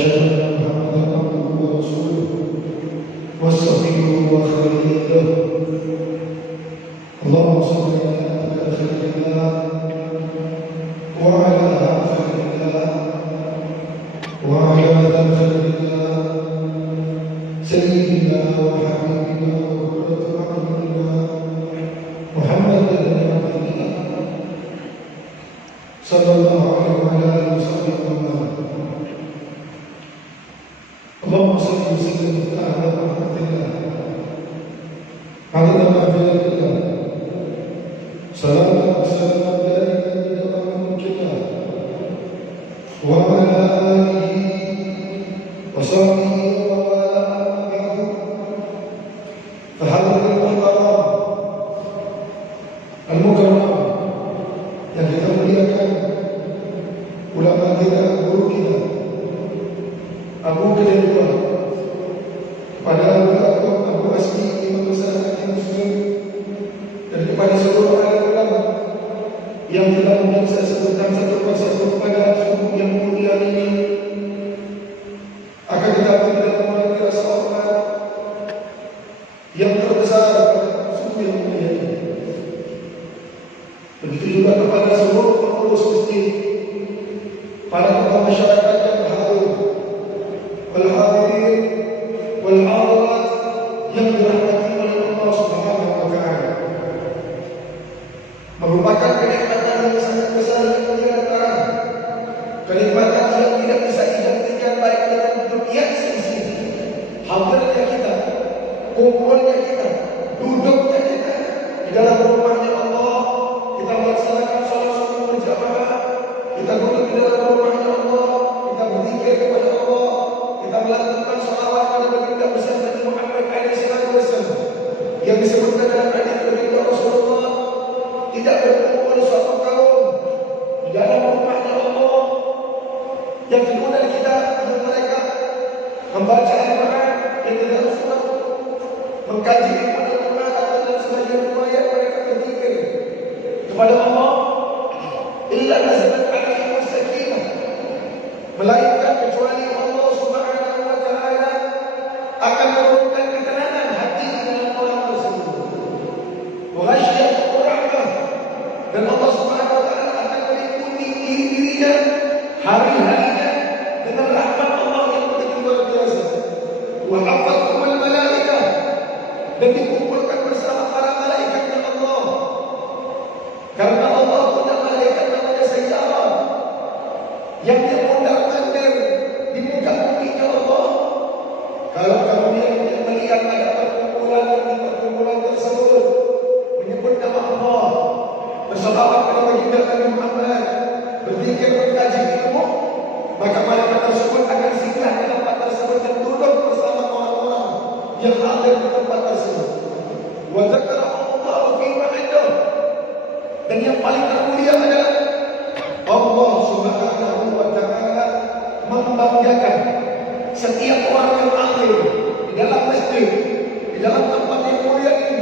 وأشهد أن محمدا عبده ورسوله وصفيه وخليله. اللهم صل على خلق الله وعلى آل خلق الله وعلى آل خلق الله سيدنا وحبيبنا وقرة أعيننا محمد بن عبد الله صلى الله عليه وعلى آله وصحبه وسلم. اللهم صل وسلم على رحمة الله عدد معرفة الله صلاة وسلام دائما بدوام ملك الله وعلى آله وصحبه وآله. فحضرة المحترم المكرم yang kita muliakan, ulama kita, guru kita, Abu Kedua, kepada Abu Asmi Imam Besar Hakim Muslim, dan kepada seluruh ahli ulama yang telah memeriksa sebentar satu persatu kepada subuh yang mulia ini, akan tetapi tidak memiliki rasa hormat yang terbesar pada subuh yang mulia ini. Begitu juga kepada seluruh pengurus masjid, para tokoh masyarakat yang berhadir, wal hadirin wal hadirat yang dirahmati oleh Allah Subhanahu wa taala. Merupakan kenikmatan yang sangat besar yang tiada, kenikmatan yang tidak bisa dihentikan baik dalam dunia sisi, hadirnya kita, kumpulnya kita, duduknya kita di dalam rumahnya Allah. Kita melaksanakan salat subuh berjamaah, kita duduk di dalam rumahnya Allah, kita berzikir kepada Allah, kita melakukan salawat kepada baginda besar Nabi Muhammad SAW yang disebutkan dalam hadis baginda Rasulullah, tidak berkumpul suatu kaum di dalam rumahnya Allah yang kedua dari kita untuk mereka membaca Al-Quran yang tidak sunat, mengkaji Al-Quran dan sebagian riwayat mereka berzikir kepada Allah, illa nazalat alaihim as-sakinah, melainkan kecuali Allah Subhanahu wa taala akan menurunkan ketenangan hati dalam orang tersebut. Wa ghasyiyatuhum rahmah, dan Allah Subhanahu wa taala akan meliputi dirinya hari-harinya dengan rahmat Allah yang begitu luar biasa. Wa hafathumul malaikah, dan dikumpulkan bersama para malaikatnya Allah. Karena Allah punya malaikat namanya Sayyara yang dia mondar-mandir di muka bumi Allah. Kalau kamu yang melihat ada perkumpulan tersebut menyebut nama Allah, bersalawat kepada baginda Nabi Muhammad, berzikir, berkaji ilmu, maka malaikat tersebut akan singgah di tempat tersebut dan duduk bersama orang-orang yang hadir di tempat tersebut. Wa dzakarahumullahu fi ma'indah, dan yang paling termulia adalah Allah Subhanahu wa taala membanggakan setiap orang yang hadir di dalam masjid, di dalam tempat yang mulia ini,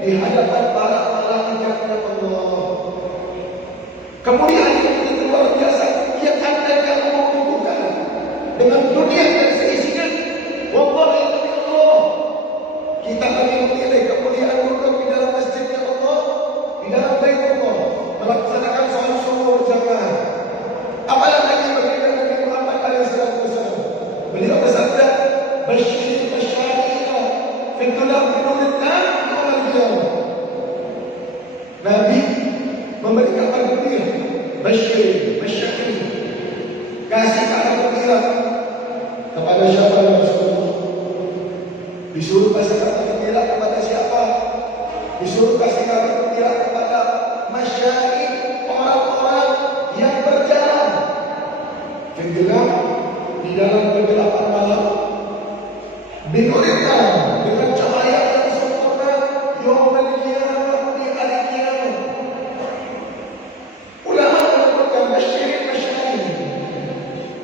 di hadapan para malaikatnya Allah. Kemuliaan yang begitu luar biasa yang anda kamu membutuhkan dengan dunia dan seisinya. Wallahi Allah, kita lagi memilih kemuliaan duduk di dalam masjidnya Allah, di dalam bait Allah, melaksanakan salat subuh berjamaah. Apalagi baginda Nabi Muhammad SAW, beliau bersabda, "Basyir masyarakat fi dunya binurin nar wal qiyamah." Nabi memberi kabar gembira, basyir masyarakat, kasih kabar gembira kepada siapa yang Rasulullah? Disuruh kasih kabar gembira kepada siapa? Disuruh kasih kabar gembira kepada masyarakat, orang-orang yang berjalan tenggelam di dalam kegelapan malam, binurinna, dengan cahaya yang sempurna, yaumul qiyamah, di hari kiamat. Ulama menyebutkan masyarakat.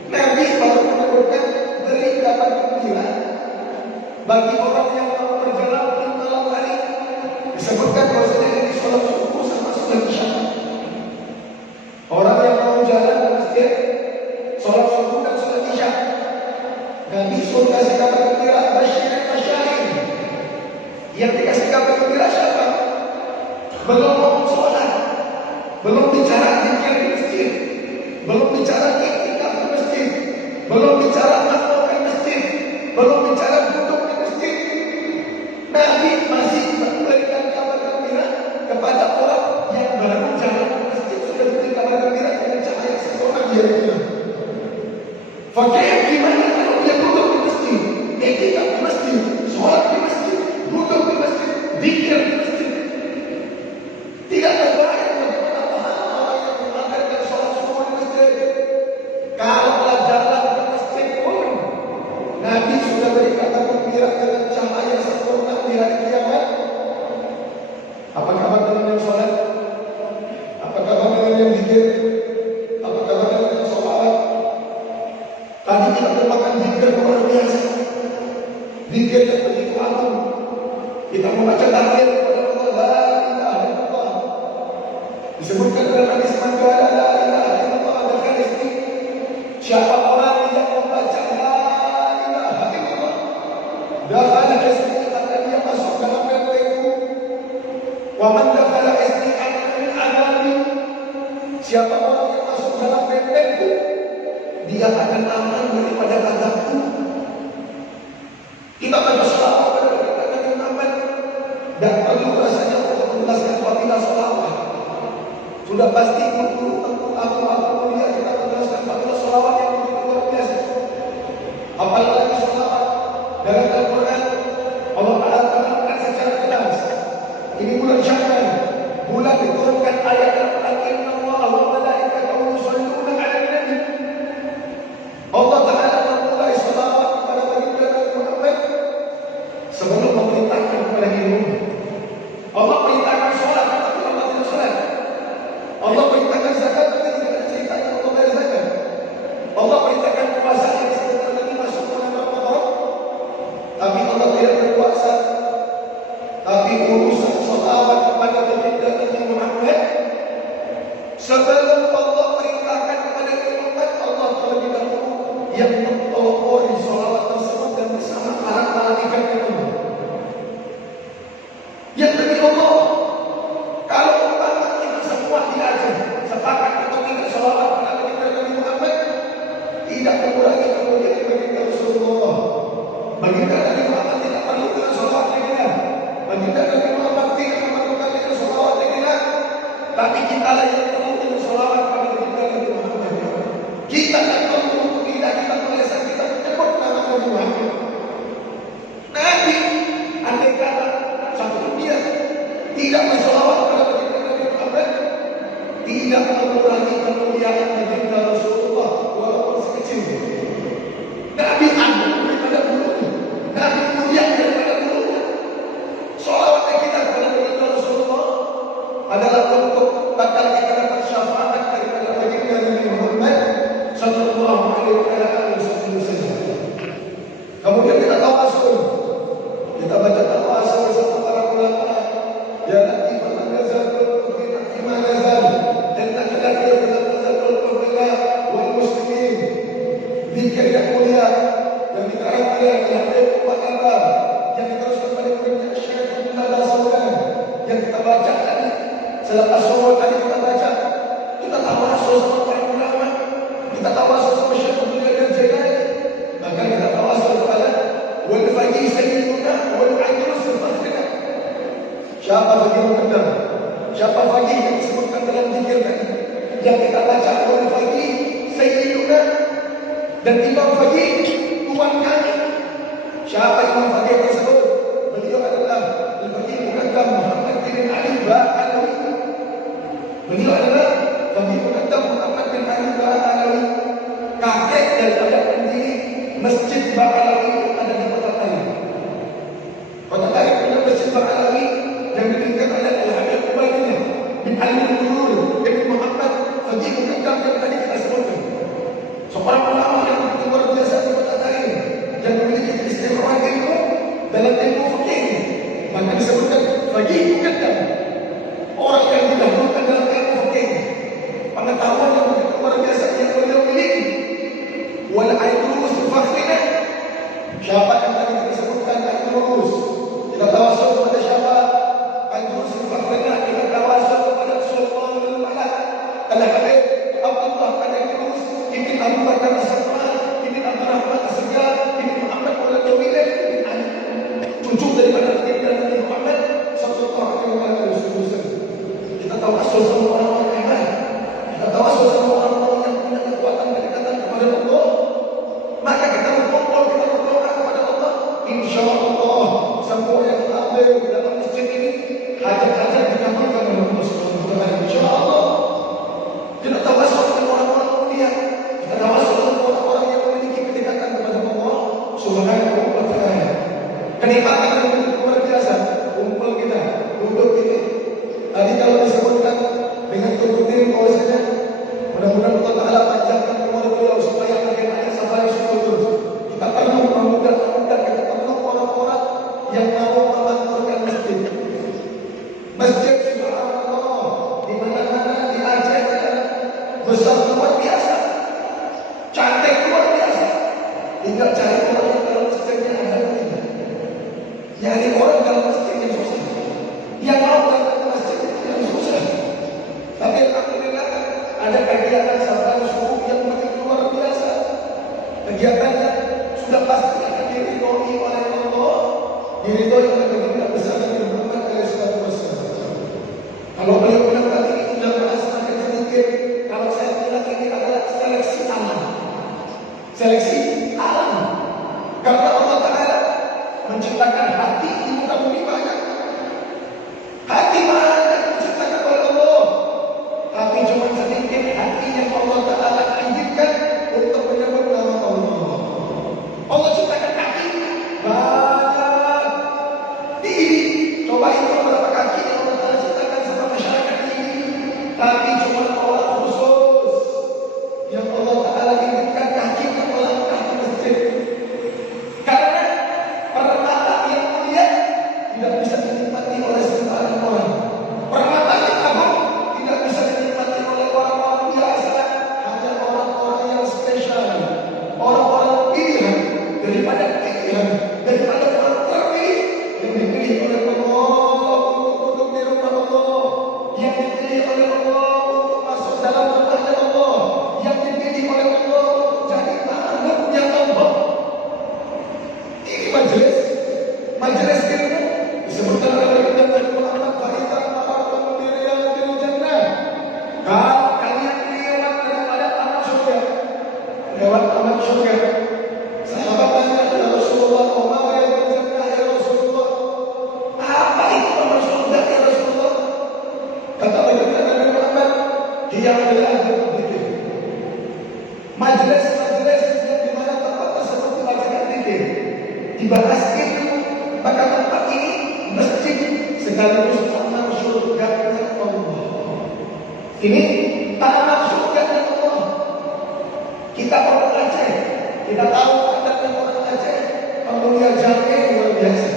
Nabi baru menyebutkan beri kabar gembira bagi orang yang mau berjalan di malam hari. Disebutkan bahwa sholat, belum bicara zikir di masjid, belum bicara iktikaf di masjid, belum bicara makmum di masjid, belum bicara duduk di masjid. Nabi masih memberikan kabar gembira kepada orang yang baru jalan ke masjid, sudah diberi kabar gembira dengan cahaya seorang dia. Fakir gimana kalau dia duduk di masjid, iktikaf di masjid, sholat di masjid, duduk di masjid, zikir di masjid. Tidak terbayang bagaimana pahala orang yang mengadakan sholat subuh di masjid. Kalau jalan ke masjid pun, Nabi sudah beri kata gembira dengan cahaya sempurna di hari kiamat. Apa kabar dengan yang sholat? Apa kabar dengan yang zikir? Apa kabar dengan yang sholawat? Tadi kita termakan zikir luar biasa, zikir yang begitu agung. Kita membaca takbir kepada Allah, la ilaha illallah. Disebutkan dalam hadis man qala la ilaha illallah ada hadis ini. Siapa orang yang membaca la ilaha illallah, dakhala ismi, maka dia masuk dalam bentengku. Wa man dakhala ismi amana min adabi. Siapa orang yang masuk dalam bentengku, dia akan aman daripada azabku. Kita baca selawat kepada Nabi Muhammad, dan perlu rasanya untuk menjelaskan fadilah selawat. Sudah pasti guru aku mulia kita menjelaskan fadilah selawat yang begitu luar biasa. Apalagi selawat dalam Al-Quran, Allah Ta'ala terangkan secara jelas. Ini bulan Syawal, bulan diturunkan ayat Al-Quran, Inna Allah wa malaikatahu yusholluna 'alan nabi. Allah Ta'ala memulai selawat kepada baginda Nabi Muhammad sebelum memerintahkan kepada ilmu. Allah perintahkan sholat, tapi Allah tidak sholat. Allah perintahkan zakat, tapi tidak ada ceritanya untuk bayar zakat. Allah perintahkan puasa yang sebentar lagi masuk bulan Ramadan, tapi Allah tidak berpuasa. Tapi urusan sholawat kepada baginda Nabi Muhammad, sebelum Allah perintahkan kepada umat, Allah terlebih dahulu yang mempelopori sholawat tersebut dan bersama para malaikat itu. Yang kedua Allah, kalau umat kita semua diajak sepakat untuk tidak sholawat kepada Nabi Muhammad, tidak mengurangi kemuliaan baginda Rasulullah. Baginda Nabi Muhammad tidak perlu dengan sholawat kita. Baginda Nabi Muhammad tidak memerlukan dengan sholawat kita. Tapi kita lah yang perlu dengan sholawat kepada baginda Nabi Muhammad. Kita tak perlu untuk lidah kita melesan kita menyebut nama Nabi Muhammad. Nabi, andai kata satu dunia tidak bersolawat kepada baginda Nabi Muhammad, tidak mengurangi kemuliaan baginda Rasulullah walaupun sekecil. Nabi agung daripada bulunya, Nabi mulia daripada bulunya. Solawat kita kepada baginda Rasulullah adalah untuk bakal kita dapat syafaat daripada baginda Nabi Muhammad sallallahu alaihi wasallam. Kemudian kita tawasul. Kita baca tawasul bersama para ulama. Ya Nabi Muhammad nazarul fi ma nazal. Dan tak ada dia nazarul qurbillah wal muslimin. Zikir yang mulia yang dikarang oleh Habib Bakar yang diteruskan pada muridnya Syekh Abdullah Rasulullah yang kita baca tadi. Selepas sholat tadi kita baca, kita tawasul sama para ulama. Kita tawasul sama Syekh Abdullah Al-Jailani. Maka kita tawasul kepada wal faqih sayyiduna wal ajrus al-fakhrina. Siapa faqih muqaddam? Siapa faqih yang disebutkan dalam zikir tadi? Yang kita baca wal faqih sayyiduna dan imam faqih tuan kami. Siapa imam faqih tersebut? Beliau adalah al-faqih muqaddam Muhammad bin Ali Ba'alawi. Beliau adalah faqih muqaddam Muhammad bin Ali Ba'alawi, kakek daripada pendiri Masjid Ba'alawi ada di Kota Taif. Kota Taif punya Masjid Ba'alawi yang didirikan oleh Al-Habib Ubaidillah bin Al-Mulul bin Muhammad faqih muqaddam yang tadi kita sebutkan. Seorang ulama yang begitu luar biasa di Kota Taif yang memiliki keistimewaan ilmu dalam ilmu fikih. Maka disebutkan faqih muqaddam, orang yang didahulukan dalam ilmu fikih. Pengetahuan yang begitu luar biasa yang beliau miliki. Wal aidurus fakhrina. Siapa yang tadi disebutkan aidurus? Kita tawasul kepada siapa? Aidurus fakhrina. Kita tawasul kepada ada Habib Abdullah, ada Yunus, ini Abu Bakar As-Sakran, ini Abu Rahman As-Segar, ini Muhammad Maulana Wilayah, ini anak cucu daripada Nabi Muhammad sallallahu alaihi wasallam. Kita tawasul sama orang-orang hebat. Kita tawasul sama orang-orang yang punya kekuatan kedekatan kepada Allah. Maka kita berkumpul, kita berdoa kepada Allah. Insya Allah semua yang kita ambil di dalam masjid ini hajat-hajat dikabulkan oleh Allah Subhanahu wa taala. Insya Allah. Kita tawasul dengan orang-orang mulia. Kita tawasul dengan orang-orang yang memiliki kedekatan kepada Allah Subhanahu wa taala. Kenikmatan yang begitu luar biasa. Kumpul kita, duduk kita. Tadi kalau disebutkan dengan kemudian bahwasanya mudah-mudahan Allah Taala panjangkan umur beliau supaya bagaimana sampai syukur. Kita perlu memudah-mudahan kita perlu orang-orang yang mau memakmurkan masjid. Masjid subhanallah di mana-mana di Aceh besar luar biasa, cantik luar biasa. Tinggal cari orang yang dalam masjidnya ada tidak. Nyari orang dalam masjidnya susah. Yang mau datang ke masjid yang susah. Tapi alhamdulillah ada kegiatan sabda subuh yang begitu luar biasa. Kegiatannya sudah pasti akan diridhoi oleh Allah, diridhoi oleh baginda besar Nabi Muhammad SAW. Kalau beliau bilang tadi itu sudah bahas makanya dikit. Kalau saya bilang ini adalah seleksi alam. Seleksi alam. Karena Allah Taala menciptakan hati di muka bumi banyak. Hati banyak diciptakan oleh Allah. Tapi cuma sedikit hati yang Allah Taala inginkan untuk menyebut nama Allah. Allah ciptakan hati banyak. Ini coba hitung berapa kaki yang Allah Taala ciptakan sama masyarakat ini. Tapi cuma orang khusus yang Allah Taala inginkan kakinya melangkah ke masjid. Karena permata yang mulia tidak bisa dinikmati oleh sembarang orang. Permata yang agung tidak bisa dinikmati oleh orang-orang biasa. Hanya orang-orang yang spesial, orang-orang pilihan daripada orang terpilih yang dipilih oleh Allah untuk duduk di rumah Allah, yang dipilih oleh Allah untuk masuk dalam rumahnya Allah, yang dipilih oleh Allah untuk jadi tamunya Allah. Ini majelis ilmu disebutkan oleh Nabi Muhammad SAW. Kalau kalian lewat daripada taman surga, lewat taman surga, sahabat tanya kepada Rasulullah, "Wa riyadul jannah ya Rasulullah?" Apa itu taman surga ya Rasulullah? Kata baginda Nabi Muhammad, "Dia adalah dzikir." Majelis-majelis yang di mana tempat tersebut dibacakan dzikir, dibahas ilmu, maka tempat ini masjid sekaligus taman surganya Allah. Ini taman surganya Allah. Kita orang Aceh, kita tahu adatnya orang Aceh. Kalau dia jamin luar biasa.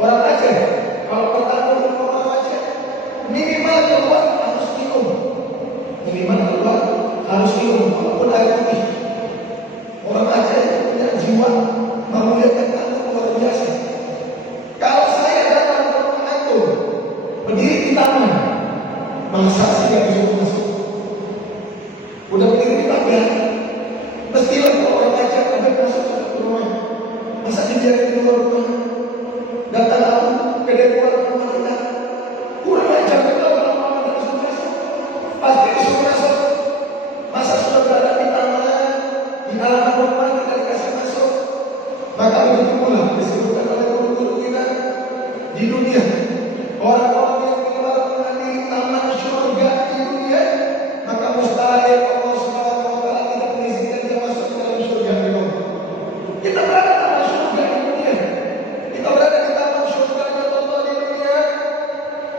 Orang Aceh, kalau bertemu dengan orang Aceh, minimal keluar harus minum. Minimal keluar harus minum, walaupun air putih. Orang Aceh punya jiwa memuliakan tamu luar biasa. Kalau saya datang ke rumah antum, berdiri di taman, masa sih gak bisa masuk? Udah berdiri di taman, mestilah kalau orang Aceh ada masuk ke rumah. Masa dibiarkan di luar rumah? Datang tamu ke luar rumah kita, kurang ajar kita orang-orang yang disuruh masuk. Pasti disuruh masuk. Masa sudah berada di taman, di halaman rumah kita dikasih masuk? Maka begitu pula disebutkan oleh guru-guru kita di dunia, orang-orang yang mengeluarkan di taman surga di dunia, maka mustahil Allah Subhanahu wa taala tidak mengizinkan dia masuk ke dalam surga Allah. Kita berada di taman surga di dunia, kita berada di taman surga Allah di dunia,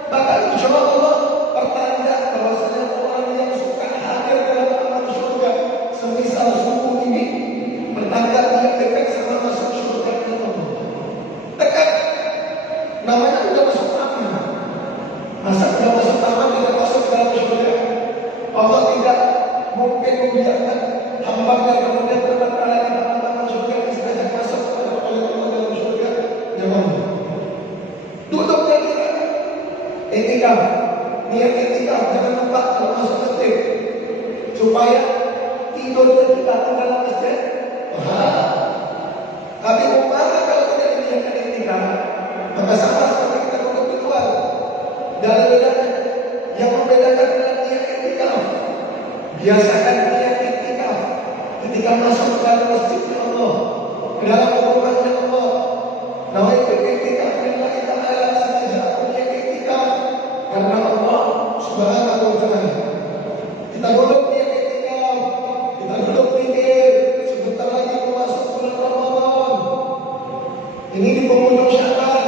maka insya Allah pertanda bahwasanya orang yang suka hadir dalam taman surga semisal subuh ini, pertanda dia dekat sama masuk surga Allah. Dekat, namanya udah masuk taman. Masa sudah masuk taman tidak masuk dalam surga? Allah tidak mungkin membiarkan hamba-Nya kemudian berada di taman surga istilahnya masuk oleh Allah dalam surga. Jangan. Duduk dan itikaf. niat etika, jangan lupa kalau masuk masjid supaya tidurnya kita dalam masjid. Tapi umpama kalau tidak diniatkan etika, maka sama seperti kita duduk di luar. Dan yang membedakan dengan niat etika, biasakan niat etika ketika masuk ke dalam masjid Allah, ke dalam rumahnya Allah. Nawaitu etika lillahi ta'ala, sengaja aku niat etika karena Allah Subhanahu wa ta'ala. Kita duduk niat etika, kita duduk mikir sebentar lagi masuk bulan Ramadan. Ini di penghujung Sya'ban,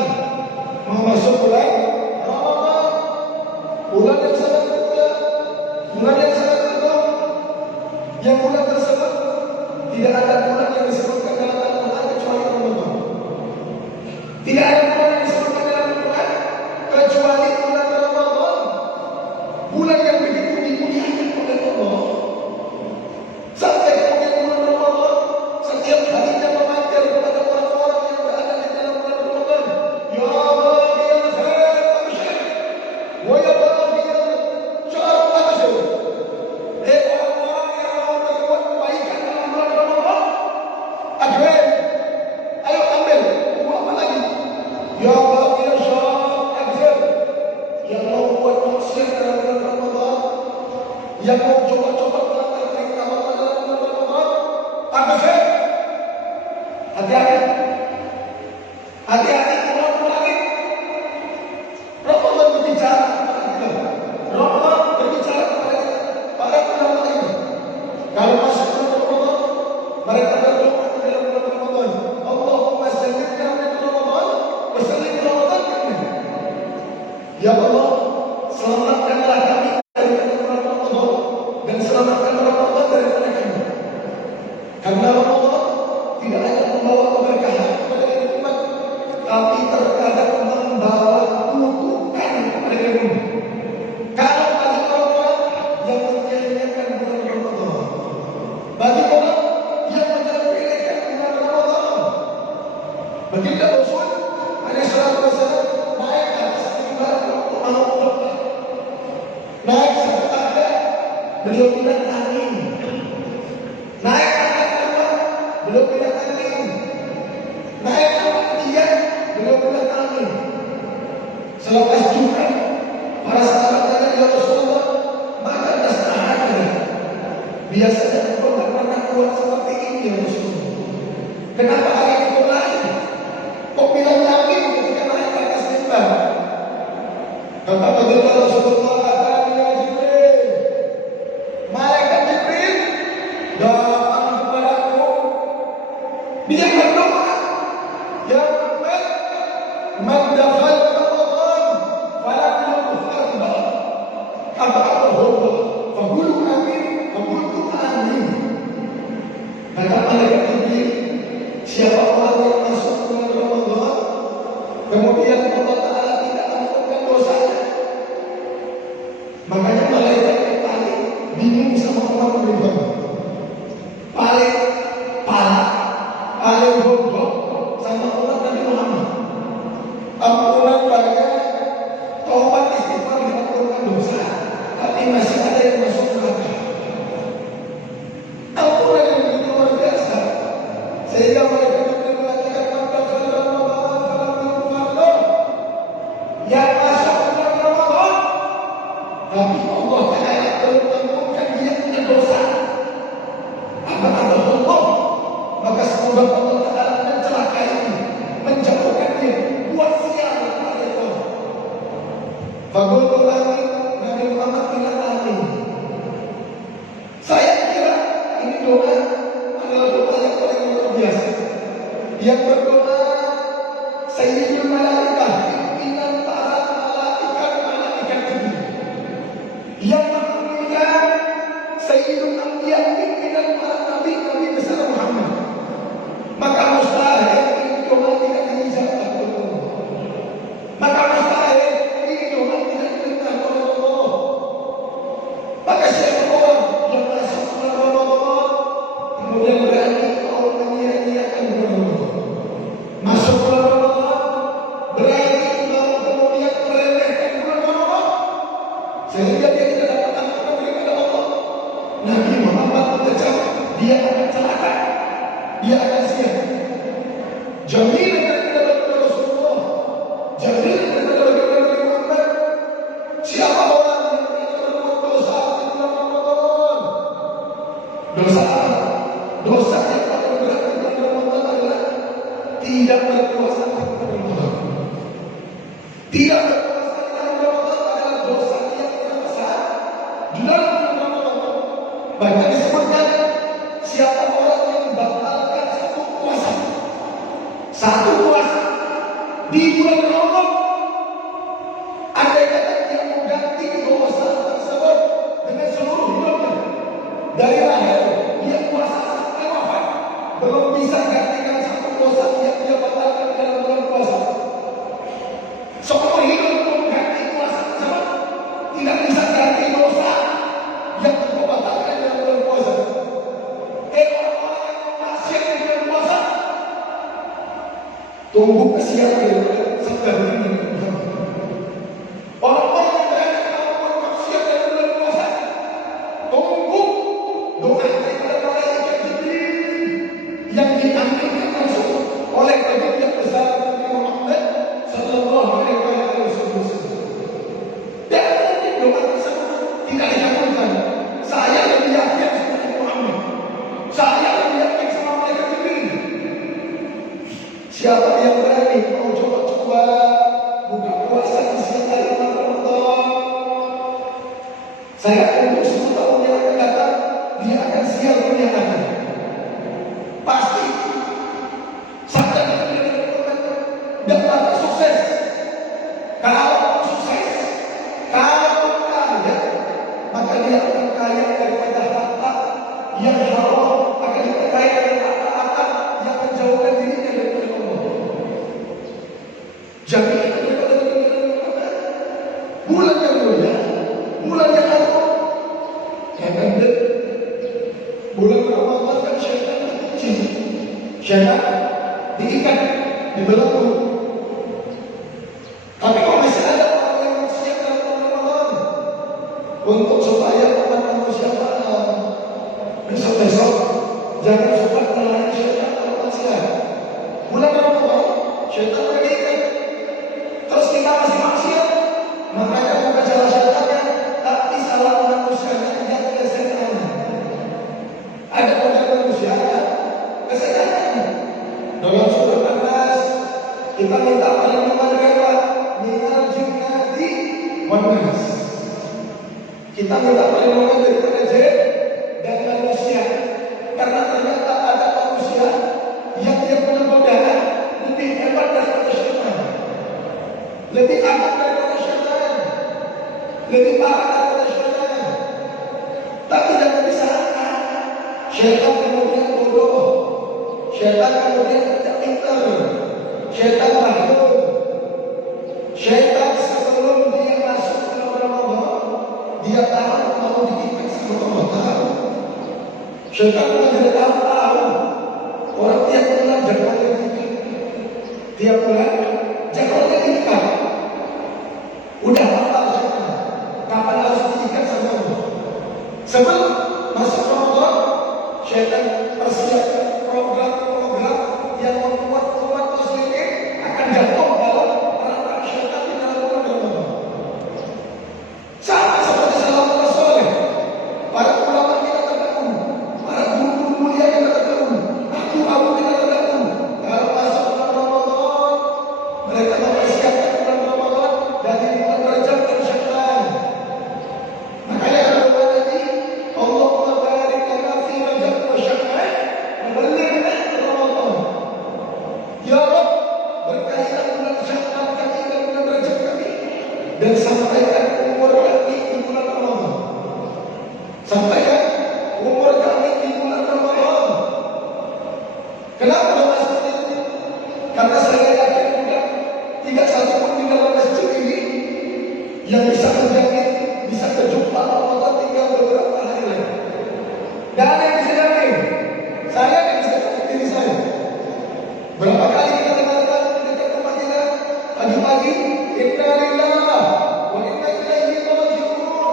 mau masuk bulan Ramadan, bulan yang sangat mulia, bulan yang sangat agung. Yang bulan tersebut tidak ada bulan yang disebutkan dalam Al-Quran kecuali Ramadan. Tidak ada bulan yang disebutkan dalam Al-Quran kecuali bulan Ramadan. Bulan yang begitu dimuliakan oleh Allah. Sampai kemudian bulan Ramadan setiap harinya memanggil kepada orang-orang yang berada di dalam bulan Ramadan. Ya baghiyal khair abshir, wa ya baghiyal syarr abshir. Orang-orang yang mau berbuat kebaikan dalam bulan Ramadan, akhir, ayo ambil. Tunggu apa lagi? Ya baghiyal syarr abshir. Yang mau buat maksiat dalam bulan Ramadan, yang mau coba-coba melanggar perintah Allah dalam bulan Ramadan, abshir. Hati-hati. Hati-hati, ulangi. Ramadan berbicara kepada kita. Ramadan berbicara kepada kita. Para ulama ini, kalau masuk bulan Ramadan, mereka berdoa di dalam bulan Ramadan. Allahumma sallimna min Ramadan, wa sallim Ramadan minna. Ya Allah, selamatkanlah kami dari bulan Ramadan dan selamatkan Ramadan dari kami. Karena Ramadan tidak hanya membawa keberkahan kepada umat, tapi terkadang membawa kutukan kepada umat. Kalau bagi orang yang menyia-nyiakan bulan Ramadan, bagi orang yang menyepelekan bulan Ramadan, baginda Rasul alaihi salatu wasallam naik ke atas mimbar untuk mau khutbah. Naik satu tangga, beliau bilang amin. Naik tangga kedua, beliau bilang amin. Naik tangga ketiga, beliau bilang amin. Selepas juga para sahabat tanya, ya Rasulullah, maka nasta'ana. Biasanya engkau tak pernah kuat seperti ini ya Rasulullah. Kenapa hari itu lain? Kok bilang amin ketika naik ke atas mimbar? Kata baginda Rasulullah, ya Jibril, malaikat Jibril datang kepadaku. Dia berdoa, ya Muhammad, man dakhal Ramadan falam yughfar lahu. Apa-apa faqulu amin, faqultu amin. Kata malaikat Jibril, siapa orang yang masuk bulan Ramadan, kemudian Allah Ta'ala tidak ampunkan dosanya, makanya malaikat yang paling bingung sama orang beribadah, paling parah, paling bodoh sama orang Nabi Muhammad. Ampunan banyak, taubat istighfar diampunkan dosa, tapi masih ada yang masuk neraka. Ampunan yang begitu luar biasa, sehingga mereka mengatakan yang masuk bulan Ramadan, tapi Allah Ta'ala belum mengampunkan dia punya dosa. Apa kata Allah? Maka semoga Allah Ta'ala mencelakainya, menjauhkannya, buat siapa kepada Allah. Faqultu amin, Nabi Muhammad bilang amin. Saya kira ini doa adalah doa yang paling luar biasa. Yang berdoa Sayyidul Malaikah, pimpinan para malaikat ini. Yang memuliakan Sayyidul Anbiya, pimpinan para nabi besar Muhammad. Maka mustahil ini doa tidak diijabah oleh Allah. Maka mustahil ini doa tidak diterima oleh Allah. Maka siapa orang yang masuk bulan Ramadan kemudian berani mau menyia-nyiakan bulan Ramadan, masuk bulan Ramadan berani mau kemudian meremehkan bulan Ramadan, sehingga dia tidak dapat ampunan daripada Allah. Nabi Muhammad menjawab, dia akan celaka, dia akan sia. Jaminan daripada Rasulullah, jaminan daripada Nabi Muhammad, siapa orang yang tidak berbuat dosa di bulan Ramadan? Dosa apa? Dosa yang paling berat di bulan Ramadan adalah tidak berpuasa di bulan Ramadan. Tidak berpuasa di bulan Ramadan adalah dosa yang terbesar di dalam bulan Ramadan. Banyak disebutkan siapa orang yang membatalkan satu puasa di bulan Ramadan, andai kata dia mengganti dosa tersebut dengan seluruh hidupnya, dari lahir dia puasa sampai wafat, belum bisa gantikan satu dosa yang dia batalkan dalam bulan puasa. Seumur hidup untuk mengganti puasa tersebut, tidak bisa ganti dosa yang engkau batalkan dalam bulan puasa. Orang-orang yang maksiat di bulan puasa, tunggu kesiapan daripada sabda Nabi Muhammad. Orang-orang yang berada melakukan maksiat dalam bulan puasa, tunggu doa daripada malaikat Jibril yang diambilkan langsung oleh baginda besar Nabi Muhammad sallallahu alaihi wasallam. Dan mungkin doa tersebut tidak dikabulkan. Saya lebih yakin sama Nabi Muhammad. Saya lebih yakin sama malaikat Jibril. Siapa yang berani mau coba-coba buka puasa di siang hari bulan Ramadan, saya tunggu 10 tahun yang akan datang, dia akan sial dunia akhirat. Pasti. Sabda Nabi Muhammad dan bakal sukses. Kalau sukses, kalau kaya, maka dia akan kaya daripada harta yang haram, akan dia kaya dari harta-harta yang menjauhkan dirinya daripada Allah. Jaminan daripada bulan yang mulia, bulan yang agung. Karena bulan Ramadan kan syaitan dikunci, syaitan diikat, dibelenggu. Tapi kalau masih ada orang yang maksiat dalam bulan Ramadan, untuk supaya umat manusia besok-besok jangan suka melayani syaitan dalam maksiat. Bulan Ramadan, syaitan diikat. Terus kita masih maksiat, makanya bukan salah syaitannya, tapi salah manusianya yang kesehatannya. Ada orang manusia kesehatannya. Dalam surah An-Nas kita minta perlindungan dari Allah, minal jinnati wan nas. Kita minta perlindungan daripada jin dan manusia, karena ternyata ada manusia yang dia punya godaan lebih hebat daripada syaitan, lebih aktif daripada syaitan, lebih parah daripada syaitan. Tapi jangan disangka syaitan kemudian bodoh, syaitan kemudian tidak pintar, syaitan bahlul. Syaitan sebelum dia masuk ke dalam Ramadan, dia tahu mau diikat sama Allah tahu. Syaitan tidak tahu orang tiap bulan jadwalnya diikat, tiap bulan jadwalnya diikat. Udah hafal syaitan kapan harus diikat sama Allah. Sebelum masuk Ramadan, syaitan persiapkan program-program yang membuat umat muslimin akan jatuh dalam perangkap syaitan di dalam bulan Ramadan. Sama seperti salafus saleh, para ulama kita terdahulu, para guru-guru mulia kita terdahulu, abu-abu kita terdahulu. Kalau masuk bulan Ramadan, mereka mempersiapkan bulan Ramadan dari bulan Rajab dan Sya'ban. Makanya ada doa Nabi, Allahumma barik lana fi Rajab wa Sya'ban wa ballighna Ramadan. Ya Rabb, berkailah bulan Sya'ban kami dan bulan Rajab kami, dan sampaikan umur kami di bulan Ramadan. Sampaikan umur kami di bulan Ramadan. Kenapa doa seperti itu? Karena saya yakin juga tidak satu pun di dalam masjid ini yang bisa menjamin bisa berjumpa Ramadan tinggal beberapa hari lagi. Dan ada yang bisa jamin. Saya yang bisa jamin diri saya. Berapa kali kita dengarkan di dekat rumah kita pagi-pagi, Inna lillahi wa inna ilaihi raji'un.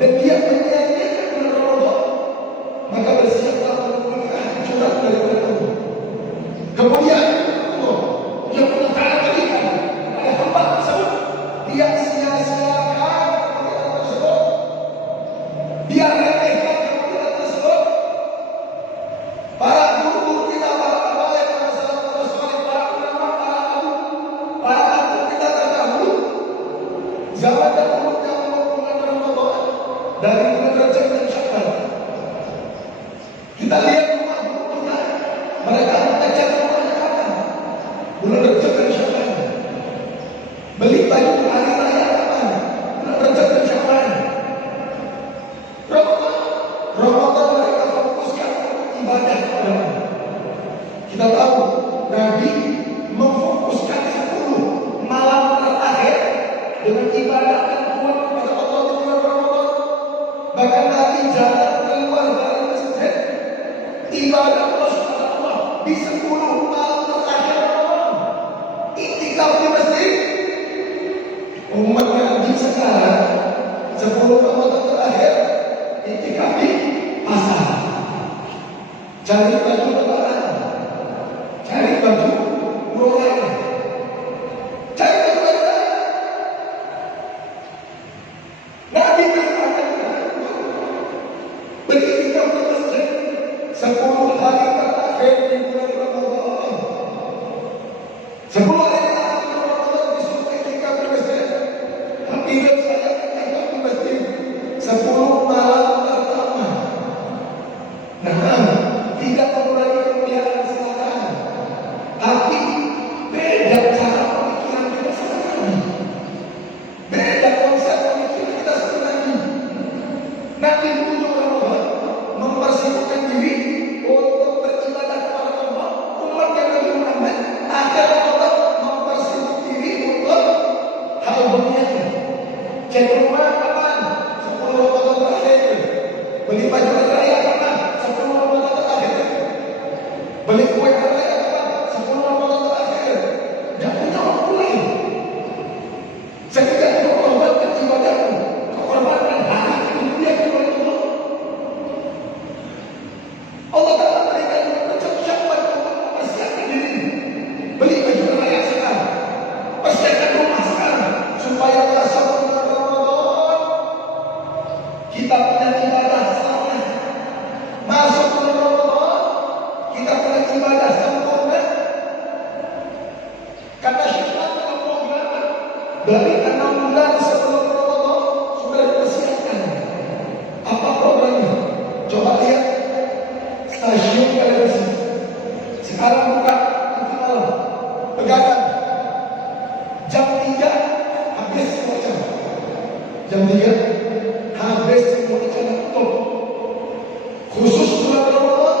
dan dia menyanyikan bulan Ramadan, maka bersiaplah mengumpulkan curhat daripada Allah. Kemudian Allah yang Allah Ta'ala berikan kepada hamba tersebut, dia sia-siakan kemuliaan tersebut, dia remehkan kemuliaan tersebut. Para guru kita, para abaik, para sahabat, para soleh, para ulama, para abu kita terdahulu, zaman dahulu yang bulan Ramadan dari bulan Rajab dan Syawal, kita lihat rumah guru kita, mereka mengajar rumahnya kapan? Bulan Rajab dan Syawal. Beli baju hari raya kapan? Bulan Rajab dan Syawal. Ramadan mereka fokuskan ibadah kepada Allah. Kita tahu Nabi memfokuskan 10 malam terakhir dengan ibadah dan kuat kepada Allah di bulan Ramadan. Bahkan Nabi jalan keluar dari masjid ibadah Allah di 10 malam terakhir Ramadan. Iktikaf di masjid. Umat Nabi sekarang 10 Ramadan terakhir iktikaf di pasar. Cari baju lebaran, cari baju murah, cari baju lebaran. Nabi katakan beriktikaf di masjid 10 hari terakhir di bulan Ramadan. 10 hari terakhir di bulan Ramadan disuruh iktikaf di masjid. Tapi dan saya iktikaf di masjid 10 malam pertama. Nah, tidak mengurangi kemuliaan selatan, tapi beda cara pemikiran kita sekarang, beda konsep pemikiran kita sekarang. Nabi dulu Ramadan mempersibukkan diri untuk beribadah kepada Allah. Umat yang Nabi Muhammad akhir Ramadan mempersibukkan diri untuk hal duniawi. Cek rumah kapan? 10 Ramadan terakhir. Beli baju raya kapan? 10 Ramadan terakhir. Beli kue raya kapan? 10 Ramadan terakhir. Jangan punya waktu lain. Seketika itu korbankan ibadahmu, korbankan hari dunia kepada Allah. Allah Ta'ala berikan macam syawal untuk mempersiapkan diri. Beli baju raya sekarang, persiapkan rumah sekarang, supaya masuk bulan Ramadan kita punya ibadah salah. Masuk bulan Ramadan kita punya ibadah sempurna. Kata syaitan dalam program dari 6 bulan sebelum Ramadan sudah dipersiapkan. Apa programnya? Coba lihat stasiun televisi sekarang buka nanti malam begadang jam 3 habis semua jam. Jam 3 habis semua jam tutup. Khusus bulan Ramadan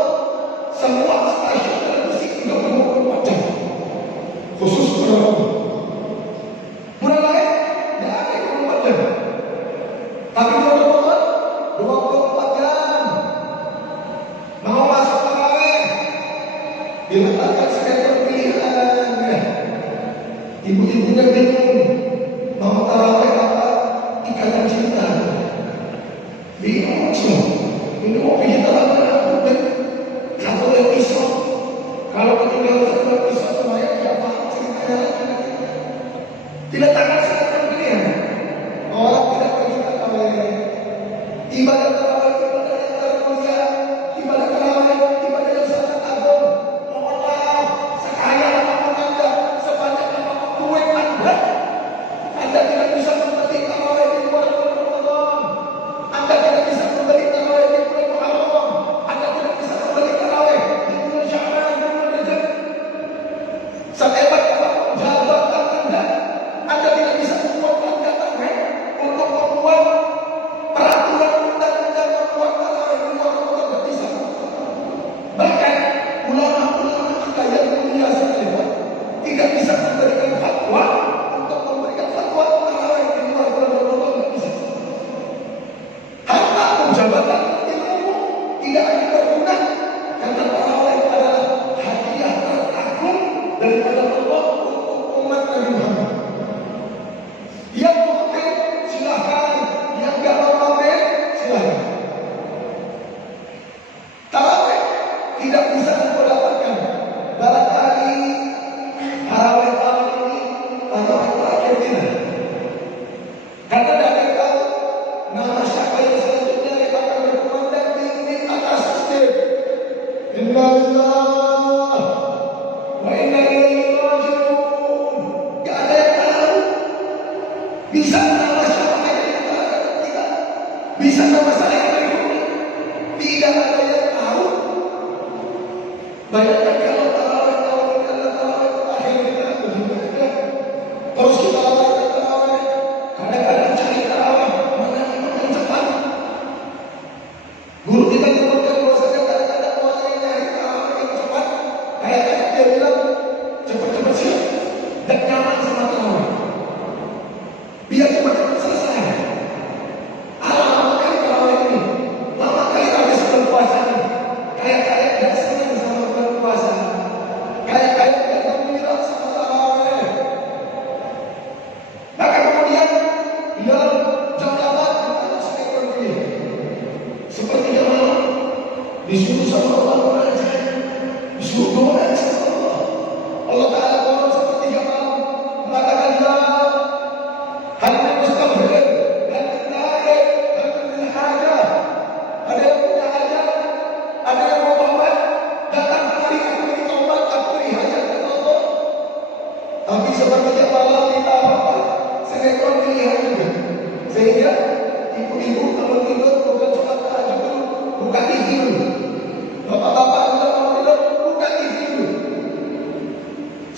semua stasiun televisi 24 jam. Khusus bulan Ramadan. Bulan lain tidak ada 24 jam. Tapi bulan Ramadan 24 jam. Mau masuk tarawih diletakkan schedule pilihan ya. Ibu-ibunya bingung mau tarawih apa? Ikatan cinta. Bingung sih. Ini mau pilih tarawih apa? Satu episode. Kalau ketinggalan satu episode lumayan tidak paham ceritanya. Diletakkan schedule pilihan. Orang tidak pergi tarawih. Ibadah tarawih ibadah yang termulia. Ibadah tarawih ibadah yang sangat agung. Mohon maaf, sekaya apapun Anda, sebanyak apapun duit Anda tidak bisa membeli tarawih di luar bulan Ramadan. Anda tidak bisa membeli tarawih di bulan Muharram. Anda tidak bisa membeli tarawih di bulan Syawal, di bulan Rajab. Sehebat apapun jabatan Anda tidak bisa membuat Anda untuk membuat peraturan undang-undang Bisa nama saya berikutnya. Tidak ada yang tahu. Bayangkan kalau tarawih tahun ini adalah tarawih terakhir kita beribadah. Terus kita lakukan tarawih. Kadang-kadang cari tarawih mana imam yang cepat. Guru kita menyebutkan bahwasanya kadang-kadang orang yang nyari tarawih yang cepat, kayak dia bilang cepat-cepat sih dan nyaman sama tarawih. Biar cepat-cepat selesai. Lama kali tarawih ini, lama kali habis bulan puasa ini. Kayak gak senang sama bulan puasa. Kayak gak gembira sama tarawih. Maka kemudian di dalam jam 8 kita masuk ke ini. Seperti jamaah disuruh sama Allah mengajar, disuruh doa sama Allah. Allah Ta'ala turun sepertiga malam mengatakan ya hal mustahil, hal naik, hal hajah. Ada yang punya hajat, ada yang mau tobat, datang kemari aku beri tobat, aku beri hajat kepada Allah. Tapi sepertiga malam kita apa? Sinetron pilihan juga. Sehingga ibu-ibu kalau tidur bukan sholat tahajud dulu, buka TV dulu. Bapak-bapak kalau tidur buka TV dulu.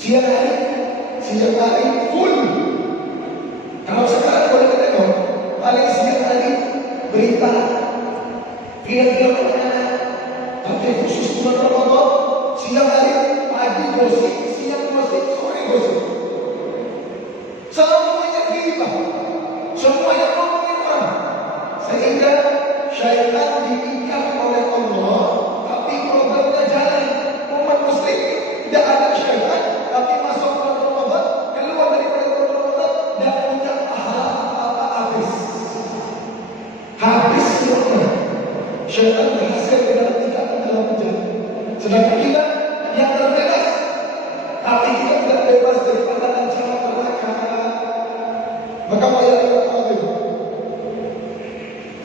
Siang hari full. Kalau sekarang boleh kita tengok, paling siang hari berita, film-filmnya, tapi khusus bulan Ramadan, siang hari pagi gosip, siang gosip, sore gosip. Semuanya gibah, semuanya ngomongin orang, sehingga syaitan diikat oleh Allah, tapi programnya jalan. Umat muslim tidak ada syaitan, tapi masuk bulan Ramadan, keluar dari bulan Ramadan, tidak punya pahala apa-apa habis semuanya. Syaitan berhasil dalam 3 jam. Sedangkan kita yang terbebas, tapi kita tidak bebas dari pandangan cara neraka. Maka bayangkan Allah itu.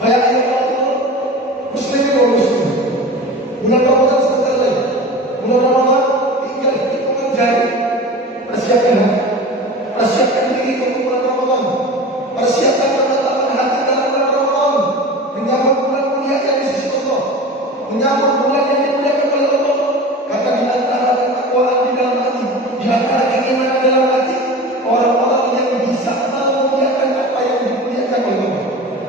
Bayangkan Allah muslimin wa muslimin. Bulan Ramadan sebentar lagi. Bulan Ramadan tinggal hitungan jari. Persiapkan diri untuk bulan Ramadan. Persiapkan ketetapan hati dalam bulan Ramadan. Menyambut bulan mulia yang di sisi Allah. Menyambut bulan yang dimuliakan oleh Allah. Kata di antara ketakwaan di dalam hati, di antara keimanan dalam hati, orang-orang yang bisa memuliakan apa yang dimuliakan oleh Allah.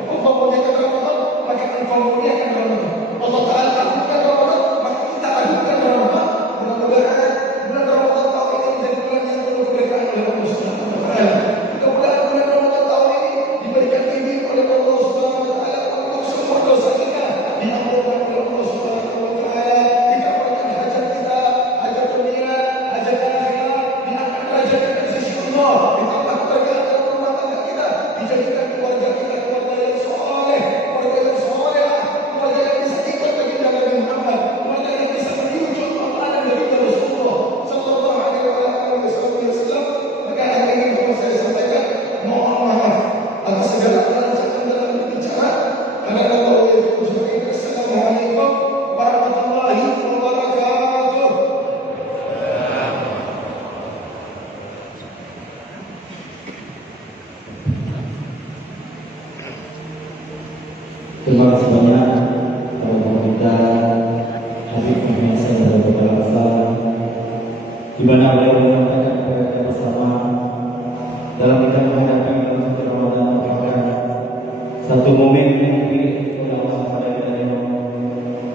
Allah muliakan Ramadan, maka engkau muliakan Ramadan. Allah Ta'ala agukan Ramadan, maka kita agukan Ramadan. Mudah-mudahan bulan Ramadan tahun ini menjadi bulan yang penuh keberkahan oleh Allah Subhanahu wa Ta'ala. Mudah-mudahan bulan Ramadan tahun ini diberikan izin oleh Allah Subhanahu wa Ta'ala untuk semua dosa kita diampunkan oleh Allah Subhanahu wa Ta'ala. Dikabulkan hajat kita, hajat dunia, hajat akhirat, diangkat derajat kita di sisi Allah, ditambah keberkahan rumah tangga kita, dijadikan keluarga kita keluarga yang soleh, keluarga yang soleh, keluarga yang bisa ikut baginda Nabi Muhammad, keluarga yang bisa menunjuk amalan dari Rasulullah Sallallahu Alaihi Wasallam. Maka hari ini kalau saya sampaikan, mohon maaf atas segala kelancaran dalam berbicara. Karena Allah yang Assalamualaikum warahmatullahi wabarakatuh. Terima kasih banyak para pemuda Habib Muhammad Sallallahu Alaihi Wasallam, di mana beliau menyampaikan kepada kita bersama dalam kita menghadapi bulan Ramadan merupakan satu momen yang dipilih oleh Allah pada kita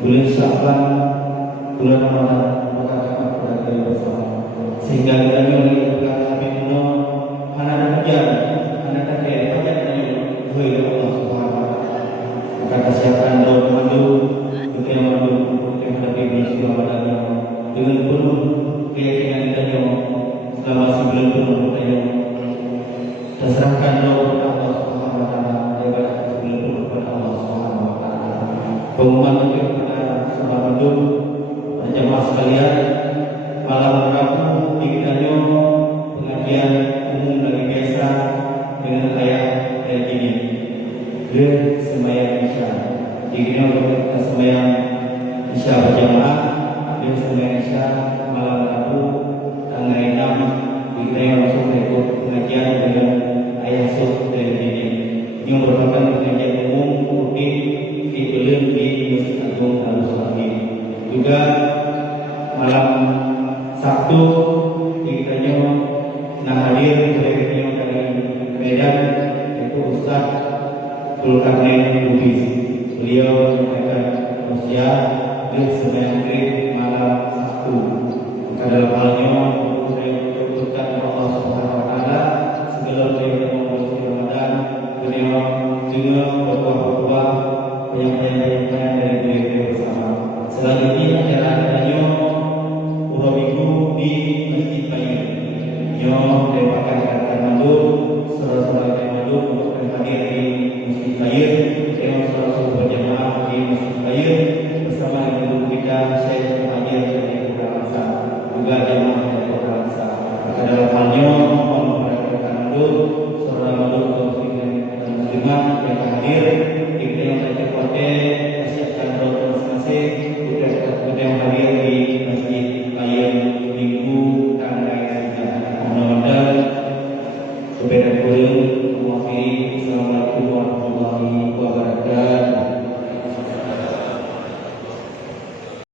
bulan Sya'ban, bulan Ramadan merupakan kepada kita bersama, sehingga kita melihat Habib Muhammad anak hujan, anak kakek banyak dari Allah Subhanahu wa Ta'ala. Maka siapkan doa mandu untuk yang mandu untuk menghadapi bulan Ramadan dengan penuh keyakinan kita selama sebulan penuh kita serahkan doa kepada Allah Subhanahu wa Ta'ala, daripada sebulan penuh kepada Allah Subhanahu wa Ta'ala. Pengumuman untuk kepada semua mandu jemaah sekalian, malam Rabu dikitanya pengajian umum lagi biasa dengan ayat ini. Dia sembahyang Isya. Jadi kita sembahyang Isya berjamaah. Dia sembahyang Isya malam Rabu tanggal 6. Kita langsung ikut pengajian dengan ayat surat dari ini. yang merupakan pengajian umum rutin di Belum di Masjid Agung Al-Sulami. Juga malam Sabtu kita hadir beliau dari Medan, yaitu Ustaz Zulkarnain Lubis. Beliau menyampaikan tausiah di sembahyang malam Sabtu. Maka dalam halnya saya bersyukur Allah Subhanahu Wa Taala segala beliau memasuki Ramadan, beliau juga berbuah-buah penyampaian dari beliau bersama. Selanjutnya acara-acaranya Pura Minggu di Masjid Bayi. Yang merupakan kata mandu, saudara-saudara mandu untuk hadir di Masjid Bayi dengan saudara berjamaah di Masjid Bayi bersama dengan guru kita Syekh Haji dari Purwakarta, juga jamaah dari Purwakarta. Maka dalam halnya mohon kepada kata mandu, saudara mandu untuk dan muslimat yang hadir di dalam acara kote siapkan doa masing-masing untuk yang hadir di Masjid Bayi Minggu tanggal 9. Mudah-mudahan berbeda